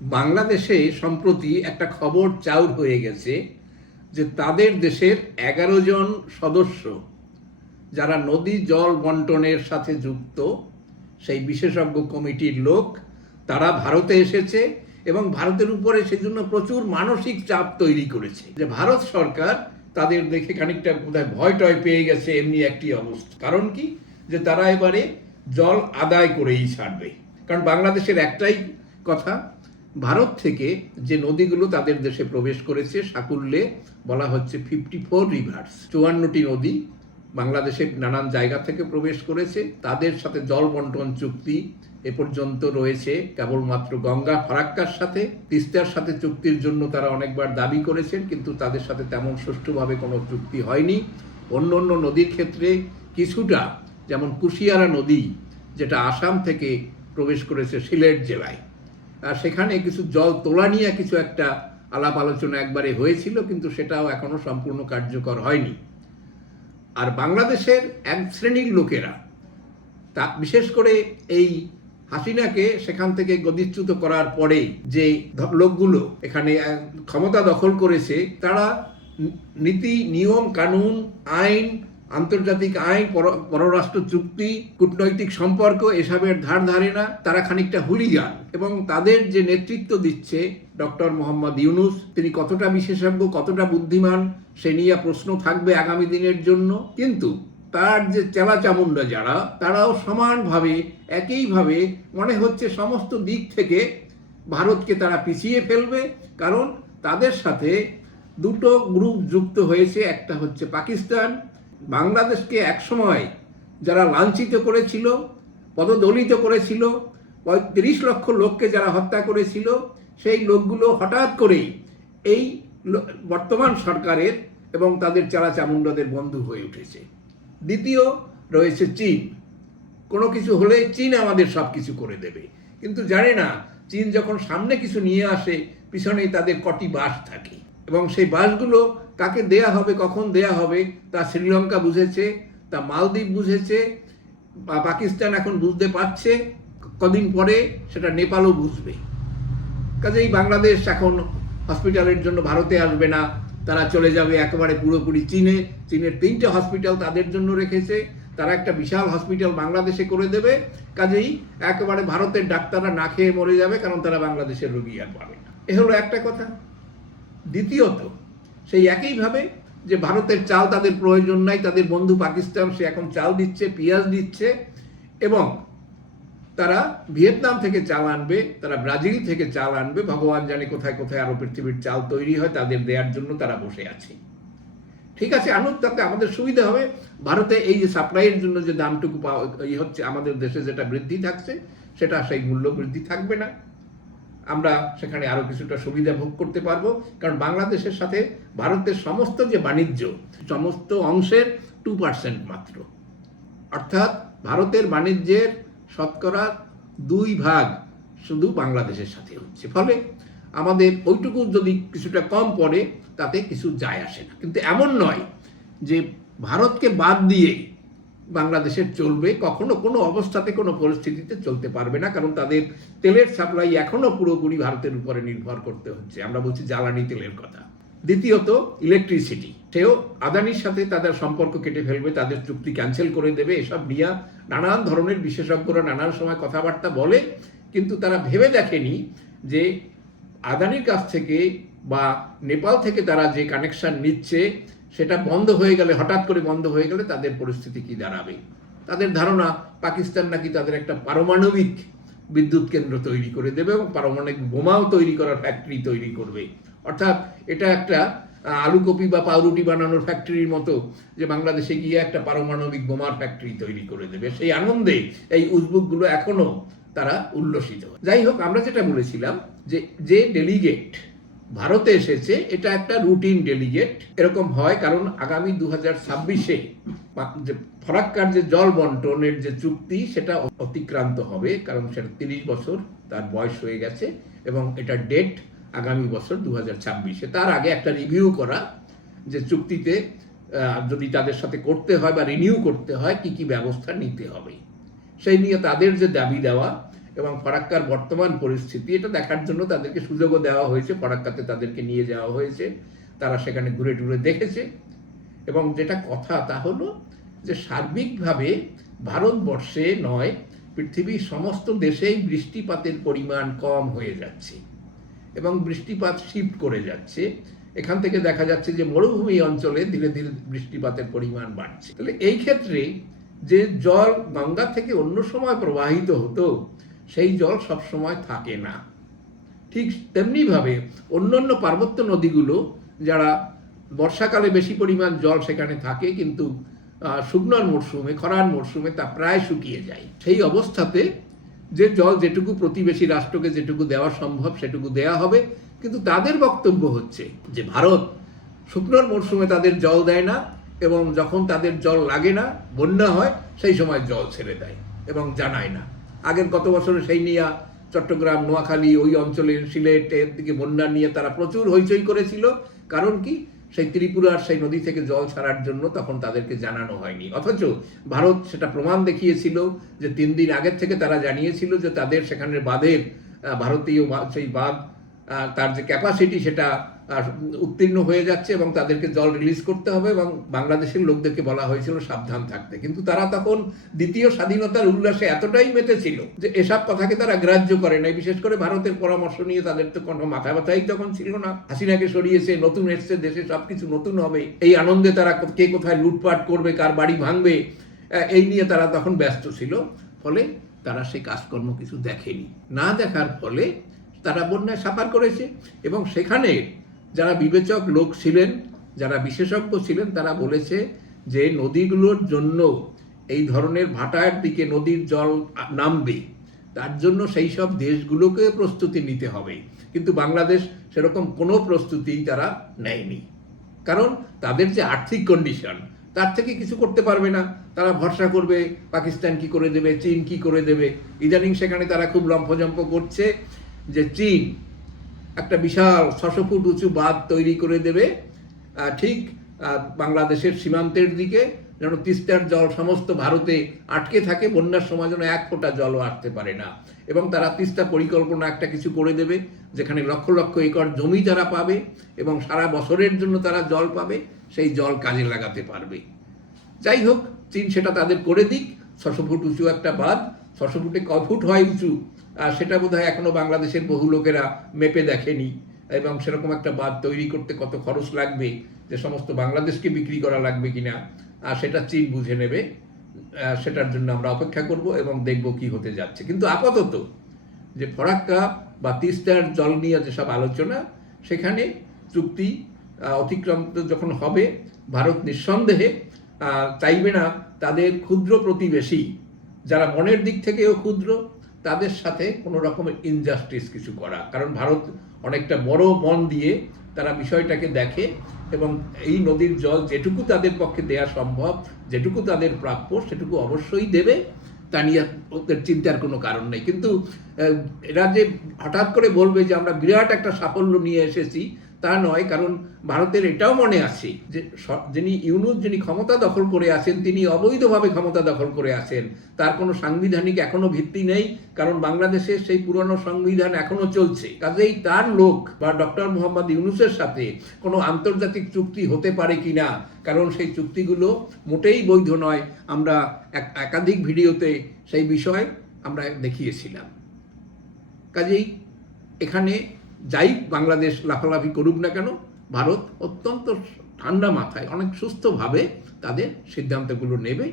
বাংলাদেশে সম্প্রতি একটা খবর চাউর হয়ে গেছে যে তাদের দেশের এগারো জন সদস্য যারা নদী জল বন্টনের সাথে যুক্ত, সেই বিশেষজ্ঞ কমিটির লোক, তারা ভারতে এসেছে এবং ভারতের উপরে সেজন্য প্রচুর মানসিক চাপ তৈরি করেছে। যে ভারত সরকার তাদের দেখে খানিকটা বোধহয় ভয় টয় পেয়ে গেছে এমনি একটি অবস্থা। কারণ কি? যে তারা এবারে জল আদায় করেই ছাড়বে। কারণ বাংলাদেশের একটাই কথা ভারত থেকে যে নদীগুলো তাদের দেশে প্রবেশ করেছে, সাকুল্যে বলা হচ্ছে ফিফটি ফোর রিভার্স চুয়ান্নটি নদী বাংলাদেশের নানান জায়গা থেকে প্রবেশ করেছে। তাদের সাথে জল বন্টন চুক্তি এ পর্যন্ত রয়েছে। কেবলমাত্র গঙ্গা ফারাক্কার সাথে, তিস্তার সাথে চুক্তির জন্য তারা অনেকবার দাবি করেছেন, কিন্তু তাদের সাথে তেমন সুষ্ঠুভাবে কোনো চুক্তি হয়নি। অন্য অন্য নদীর ক্ষেত্রে কিছুটা, যেমন কুশিয়ারা নদী, যেটা আসাম থেকে প্রবেশ করেছে সিলেট জেলায়। সেখানে কিছু জল তোলা নিয়ে কিছু একটা আলাপ আলোচনা একবারে হয়েছিল, কিন্তু সেটাও এখনও সম্পূর্ণ কার্যকর হয়নি। আর বাংলাদেশের এক শ্রেণির লোকেরা, তা বিশেষ করে এই হাসিনাকে সেখান থেকে গদিচ্যুত করার পরে যে লোকগুলো এখানে ক্ষমতা দখল করেছে, তারা নীতি, নিয়ম, কানুন, আইন আন্তর্জাতিক আইন, পর- পররাষ্ট্র চুক্তি, কূটনৈতিক সম্পর্ক, এসবের ধার ধারে না তারা খানিকটা হুলিগান। এবং তাদের যে নেতৃত্ব দিচ্ছে ডক্টর মোহাম্মদ ইউনুস, তিনি কতটা বিশেষজ্ঞ, কতটা বুদ্ধিমান, সে নিয়ে প্রশ্ন থাকবে আগামী দিনের জন্য। কিন্তু তার যে চেলা চামুন্ডা যারা, তারাও সমানভাবে, একইভাবে মনে হচ্ছে সমস্ত দিক থেকে ভারতকে তারা পিছিয়ে ফেলবে। কারণ তাদের সাথে দুটো গ্রুপ যুক্ত হয়েছে, একটা হচ্ছে পাকিস্তান বাংলাদেশকে একসময় যারা লাঞ্ছিত করেছিল, পদদলিত করেছিল তিরিশ লক্ষ লোককে যারা হত্যা করেছিল, সেই লোকগুলো হঠাৎ করেই এই বর্তমান সরকারের এবং তাদের চারা চামুন্ডাদের বন্ধু হয়ে উঠেছে। দ্বিতীয় রয়েছে চীন। কোনো কিছু হলে চীন আমাদের সব কিছু করে দেবে। কিন্তু জানে না, চীন যখন সামনে কিছু নিয়ে আসে, পিছনেই তাদের কটি বাস থাকে। এবং সেই বাসগুলো কাকে দেয়া হবে, কখন দেয়া হবে, তা শ্রীলঙ্কা বুঝেছে, তা মালদ্বীপ বুঝেছে, বা পাকিস্তান এখন বুঝতে পারছে, কদিন পরে সেটা নেপালও বুঝবে। কাজেই বাংলাদেশ এখন হসপিটালের জন্য ভারতে আসবে না, তারা চলে যাবে একেবারে পুরোপুরি চীনে। চীনের তিনটে হসপিটাল তাদের জন্য রেখেছে, তারা একটা বিশাল হসপিটাল বাংলাদেশে করে দেবে। কাজেই একেবারে ভারতের ডাক্তাররা না খেয়ে মরে যাবে, কারণ তারা বাংলাদেশের রোগী আর পাবে না। এ হলো একটা কথা। দ্বিতীয়ত সেই একইভাবে যে ভারতের চাল তাদের প্রয়োজন নাই, তাদের বন্ধু পাকিস্তান, সে এখন চাল দিচ্ছে, পেঁয়াজ দিচ্ছে এবং তারা ভিয়েতনাম থেকে চাল আনবে, তারা ব্রাজিল থেকে চাল আনবে, ভগবান জানে কোথায় কোথায় আরও পৃথিবীর চাল তৈরি হয়, তাদের দেওয়ার জন্য তারা বসে আছে। ঠিক আছে আনুক তাতে আমাদের সুবিধা হবে। ভারতে এই যে সাপ্লাইয়ের জন্য যে দামটুকু পাওয়া হচ্ছে আমাদের দেশে যেটা বৃদ্ধি থাকছে, সেটা সেই মূল্য বৃদ্ধি থাকবে না। আমরা সেখানে আরও কিছুটা সুবিধা ভোগ করতে পারব। কারণ বাংলাদেশের সাথে ভারতের সমস্ত যে বাণিজ্য, সমস্ত অংশের টু পার্সেন্ট মাত্র। অর্থাৎ ভারতের বাণিজ্যের শতকরা দুই ভাগ শুধু বাংলাদেশের সাথে হচ্ছে। ফলে আমাদের ওইটুকু যদি কিছুটা কম পড়ে, তাতে কিছু যায় আসে না। কিন্তু এমন নয় যে ভারতকে বাদ দিয়ে বাংলাদেশের চলবে, কখনো কোনো অবস্থাতে কোনো পরিস্থিতিতে চলতে পারবে না, কারণ তাদের তেলের সাপ্লাই এখনও পুরোপুরি ভারতের উপরে নির্ভর করতে হচ্ছে। আমরা বলছি জ্বালানি তেলের কথা। দ্বিতীয়ত ইলেকট্রিসিটি সেও আদানির সাথে তাদের সম্পর্ক কেটে ফেলবে, তাদের চুক্তি ক্যান্সেল করে দেবে, এসব নিয়ে নানান ধরনের বিশেষজ্ঞরা নানান সময় কথাবার্তা বলে, কিন্তু তারা ভেবে দেখেনি যে আদানির কাছ থেকে বা নেপাল থেকে তারা যে কানেকশন নিচ্ছে সেটা বন্ধ হয়ে গেলে, হঠাৎ করে বন্ধ হয়ে গেলে তাদের পরিস্থিতি কি দাঁড়াবে? তাদের ধারণা, পাকিস্তান নাকি তাদের একটা পারমাণবিক বিদ্যুৎ কেন্দ্র তৈরি করে দেবে এবং পারমাণবিক বোমাও তৈরি করার ফ্যাক্টরি তৈরি করবে। অর্থাৎ এটা একটা আলু কপি বা পাউরুটি বানানোর ফ্যাক্টরির মতো যে বাংলাদেশে গিয়ে একটা পারমাণবিক বোমার ফ্যাক্টরি তৈরি করে দেবে। সেই আনন্দে এই উজবুকগুলো এখনও তারা উল্লসিত। যাই হোক, আমরা যেটা বলেছিলাম যে যে ডেলিগেট ভারতে এসেছে, এটা একটা রুটিন ডেলিগেট এরকম হয় কারণ আগামী দু হাজার ছাব্বিশে ফরাক্কার যে জল বন্টনের যে চুক্তি, সেটা অতিক্রান্ত হবে কারণ সেটা তিরিশ বছর তার বয়স হয়ে গেছে এবং এটা ডেট আগামী বছর দু হাজার ছাব্বিশে। তার আগে একটা রিভিউ করা যে চুক্তিতে যদি তাদের সাথে করতে হয় বা রিনিউ করতে হয়, কি কি ব্যবস্থা নিতে হবে। সেই নিয়ে তাদের যে দাবি দেওয়া এবং ফরাক্কার বর্তমান পরিস্থিতি, এটা দেখার জন্য তাদেরকে সুযোগও দেওয়া হয়েছে। ফরাক্কাতে তাদেরকে নিয়ে যাওয়া হয়েছে। তারা সেখানে ঘুরে টুরে দেখেছে। এবং যেটা কথা তা হলো যে, সার্বিকভাবে ভারতবর্ষে নয়, পৃথিবীর সমস্ত দেশেই বৃষ্টিপাতের পরিমাণ কম হয়ে যাচ্ছে এবং বৃষ্টিপাত শিফট করে যাচ্ছে। এখান থেকে দেখা যাচ্ছে যে, মরুভূমি অঞ্চলে ধীরে ধীরে বৃষ্টিপাতের পরিমাণ বাড়ছে। তাহলে এই ক্ষেত্রে যে জল গঙ্গা থেকে অন্য সময় প্রবাহিত হতো সেই জল সব সময় থাকে না। ঠিক তেমনিভাবে অন্যান্য পার্বত্য নদীগুলো, যারা বর্ষাকালে বেশি পরিমাণ জল সেখানে থাকে, কিন্তু শুকনোর মরশুমে, খরার মরশুমে তা প্রায় শুকিয়ে যায়। সেই অবস্থাতে যে জল যেটুকু প্রতিবেশী রাষ্ট্রকে যেটুকু দেওয়া সম্ভব, সেটুকু দেওয়া হবে। কিন্তু তাদের বক্তব্য হচ্ছে যে, ভারত শুকনোর মরশুমে তাদের জল দেয় না এবং যখন তাদের জল লাগে না, বন্যা হয়, সেই সময় জল ছেড়ে দেয় এবং জানায় না। আগের কত বছরে সেই নিয়ে চট্টগ্রাম, নোয়াখালী, ওই অঞ্চলের সিলেটের দিকে বন্যা নিয়ে তারা প্রচুর হইচই করেছিল। কারণ কি? সেই ত্রিপুরার সেই নদী থেকে জল ছাড়ার জন্য তখন তাদেরকে জানানো হয়নি। অথচ ভারত সেটা প্রমাণ দেখিয়েছিল যে তিন দিন আগের থেকে তারা জানিয়েছিল যে তাদের সেখানের বাঁধের ভারতীয় সেই বাঁধ তার যে ক্যাপাসিটি সেটা উত্তীর্ণ হয়ে যাচ্ছে এবং তাদেরকে জল রিলিজ করতে হবে এবং বাংলাদেশের লোকদেরকে বলা হয়েছিল সাবধান থাকতে। কিন্তু তারা তখন দ্বিতীয় স্বাধীনতার উল্লাসে এতটাই মেতেছিল যে এসব কথাকে তারা গ্রাহ্য করে নাই। বিশেষ করে ভারতের পরামর্শ নিয়ে তাদের তো কোনো মাথা ব্যথাই তখন ছিল না। হাসিনাকে সরিয়েছে, নতুন এসছে, দেশে সবকিছু নতুন হবে। এই আনন্দে তারা কে কোথায় লুটপাট করবে, কার বাড়ি ভাঙবে এই নিয়ে তারা তখন ব্যস্ত ছিল। ফলে তারা সেই কাজকর্ম কিছু দেখেনি। না দেখার ফলে তারা বন্যায় সাফার করেছে এবং সেখানে যারা বিবেচক লোক ছিলেন, যারা বিশেষজ্ঞ ছিলেন, তারা বলেছে যে নদীগুলোর জন্য এই ধরনের ভাটার দিকে নদীর জল নামবে। তার জন্য সেই সব দেশগুলোকে প্রস্তুতি নিতে হবে। কিন্তু বাংলাদেশ সেরকম কোনো প্রস্তুতি তারা নেয়নি। কারণ তাদের যে আর্থিক কন্ডিশন, তার থেকে কিছু করতে পারবে না। তারা ভরসা করবে, পাকিস্তান কি করে দেবে, চীন কি করে দেবে। ইদানিং সেখানে তারা খুব লম্ফজম্প করছে যে চীন একটা বিশাল ছশো ফুট উঁচু বাঁধ তৈরি করে দেবে ঠিক বাংলাদেশের সীমান্তের দিকে, যেন তিস্তার জল সমস্ত ভারতে আটকে থাকে, বন্যার সময় যেন এক ফোঁটা জলও আসতে পারে না। এবং তারা তিস্তা পরিকল্পনা একটা কিছু করে দেবে, যেখানে লক্ষ লক্ষ একর জমি তারা পাবে, এবং সারা বছরের জন্য তারা জল পাবে, সেই জল কাজে লাগাতে পারবে। যাই হোক, চীন সেটা তাদের করে দিক ছশো ফুট উঁচু একটা বাঁধ ছশো ফুটে ক ফুট হয় উঁচু আর সেটা বোধহয় এখনও বাংলাদেশের বহু লোকেরা মেপে দেখেনি এবং সেরকম একটা বাদ তৈরি করতে কত খরচ লাগবে, যে সমস্ত বাংলাদেশকে বিক্রি করা লাগবে কিনা, আর সেটা চীন বুঝে নেবে সেটার জন্য আমরা অপেক্ষা করব এবং দেখব কি হতে যাচ্ছে। কিন্তু আপাতত যে ফরাক্কা বা তিস্তার জল নিয়ে যেসব আলোচনা, সেখানে চুক্তি অতিক্রান্ত যখন হবে, ভারত নিঃসন্দেহে চাইবে না তাদের ক্ষুদ্র প্রতিবেশী, যারা মনের দিক থেকেও ক্ষুদ্র তাদের সাথে কোনো রকমের ইনজাস্টিস কিছু করা। কারণ ভারত অনেকটা বড় মন দিয়ে তারা বিষয়টাকে দেখে এবং এই নদীর জল যেটুকু তাদের পক্ষে দেয়া সম্ভব, যেটুকু তাদের প্রাপ্য, সেটুকু অবশ্যই দেবে। তা নিয়ে ওদের চিন্তার কোনো কারণ নেই। কিন্তু এরা যে হঠাৎ করে বলবে যে আমরা বিরাট একটা সাফল্য নিয়ে এসেছি তা নয়, কারণ ভারতের এটাও মনে আছে যে যিনি ইউনুস, যিনি ক্ষমতা দখল করে আছেন, তিনি অবৈধভাবে ক্ষমতা দখল করে আছেন। তার কোনো সাংবিধানিক এখনও ভিত্তি নেই, কারণ বাংলাদেশের সেই পুরনো সংবিধান এখনও চলছে। কাজেই তার লোক বা ডক্টর মোহাম্মদ ইউনুসের সাথে কোনো আন্তর্জাতিক চুক্তি হতে পারে কিনা কারণ সেই চুক্তিগুলো মোটেই বৈধ নয়। আমরা এক- একাধিক ভিডিওতে সেই বিষয় আমরা দেখিয়েছিলাম। কাজেই এখানে যাই বাংলাদেশ লাফালাফি করুক না কেন, ভারত অত্যন্ত ঠান্ডা মাথায়, অনেক সুস্থভাবে তাদের সিদ্ধান্তগুলো নেবে।